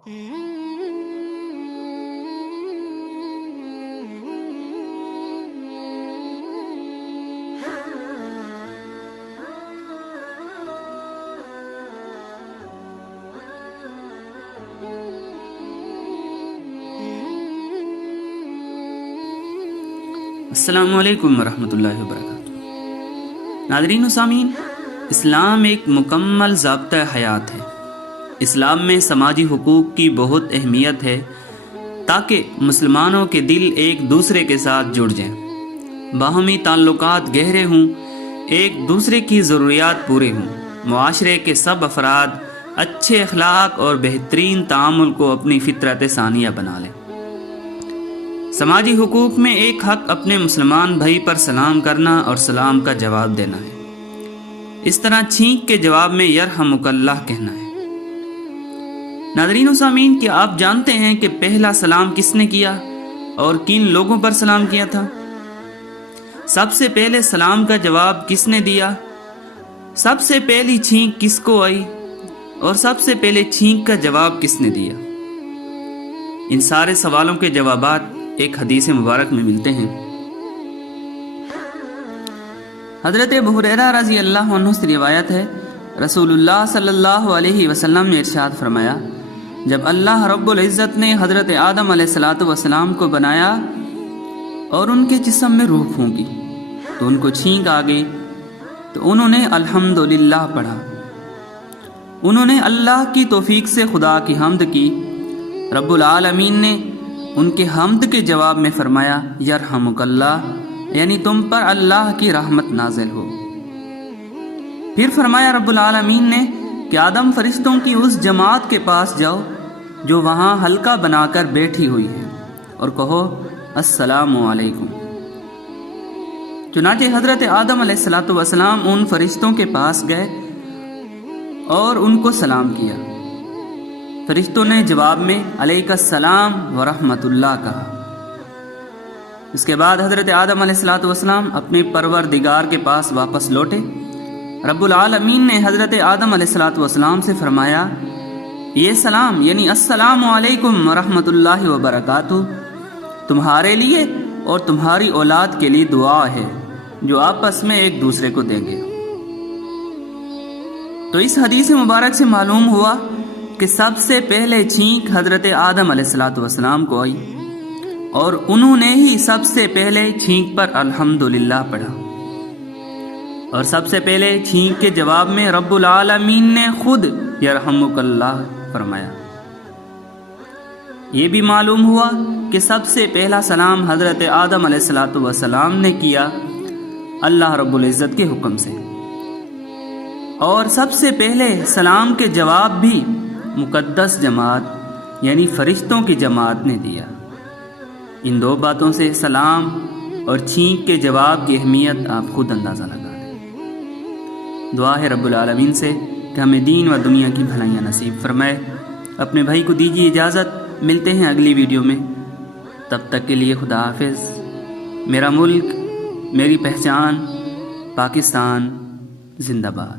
السلام علیکم ورحمۃ اللہ وبرکاتہ۔ ناظرین و سامعین، اسلام ایک مکمل ضابطہ حیات ہے۔ اسلام میں سماجی حقوق کی بہت اہمیت ہے تاکہ مسلمانوں کے دل ایک دوسرے کے ساتھ جڑ جائیں، باہمی تعلقات گہرے ہوں، ایک دوسرے کی ضروریات پورے ہوں، معاشرے کے سب افراد اچھے اخلاق اور بہترین تعامل کو اپنی فطرت ثانیہ بنا لیں۔ سماجی حقوق میں ایک حق اپنے مسلمان بھائی پر سلام کرنا اور سلام کا جواب دینا ہے۔ اس طرح چھینک کے جواب میں یرحمک اللہ کہنا ہے۔ ناظرین و سامعین، کیا آپ جانتے ہیں کہ پہلا سلام کس نے کیا اور کن لوگوں پر سلام کیا تھا؟ سب سے پہلے سلام کا جواب کس نے دیا؟ سب سے پہلی چھینک کس کو آئی؟ اور سب سے پہلے چھینک کا جواب کس نے دیا؟ ان سارے سوالوں کے جوابات ایک حدیث مبارک میں ملتے ہیں۔ حضرت ابو ہریرہ رضی اللہ عنہ سے روایت ہے، رسول اللہ صلی اللہ علیہ وسلم نے ارشاد فرمایا، جب اللہ رب العزت نے حضرت آدم علیہ السلام کو بنایا اور ان کے جسم میں روح پھونکی تو ان کو چھینک آ گئی، تو انہوں نے الحمدللہ پڑھا۔ انہوں نے اللہ کی توفیق سے خدا کی حمد کی۔ رب العالمین نے ان کے حمد کے جواب میں فرمایا، یرحمک اللہ، یعنی تم پر اللہ کی رحمت نازل ہو۔ پھر فرمایا رب العالمین نے کہ آدم فرشتوں کی اس جماعت کے پاس جاؤ جو وہاں حلقہ بنا کر بیٹھی ہوئی ہے، اور کہو السلام علیکم۔ چنانچہ حضرت آدم علیہ السلام ان فرشتوں کے پاس گئے اور ان کو سلام کیا۔ فرشتوں نے جواب میں علیک السلام ورحمۃ اللہ کہا۔ اس کے بعد حضرت آدم علیہ السلام اپنے پروردگار کے پاس واپس لوٹے۔ رب العالمین نے حضرت آدم علیہ السلام سے فرمایا، یہ سلام یعنی السلام علیکم ورحمۃ اللہ وبرکاتہ تمہارے لیے اور تمہاری اولاد کے لیے دعا ہے جو آپس میں ایک دوسرے کو دیں گے۔ تو اس حدیث مبارک سے معلوم ہوا کہ سب سے پہلے چھینک حضرت آدم علیہ السلام کو آئی اور انہوں نے ہی سب سے پہلے چھینک پر الحمدللہ پڑھا، اور سب سے پہلے چھینک کے جواب میں رب العالمین نے خود یرحمک اللہ فرمایا۔ یہ بھی معلوم ہوا کہ سب سے پہلا سلام حضرت آدم علیہ السلام نے کیا اللہ رب العزت کے حکم سے، اور سب سے پہلے سلام کے جواب بھی مقدس جماعت یعنی فرشتوں کی جماعت نے دیا۔ ان دو باتوں سے سلام اور چھینک کے جواب کی اہمیت آپ خود اندازہ لگا لیں۔ دعا ہے رب العالمین سے کہ ہمیں دین و دنیا کی بھلائیاں نصیب فرمائے۔ اپنے بھائی کو دیجیے اجازت، ملتے ہیں اگلی ویڈیو میں، تب تک کے لیے خدا حافظ۔ میرا ملک، میری پہچان، پاکستان زندہ باد۔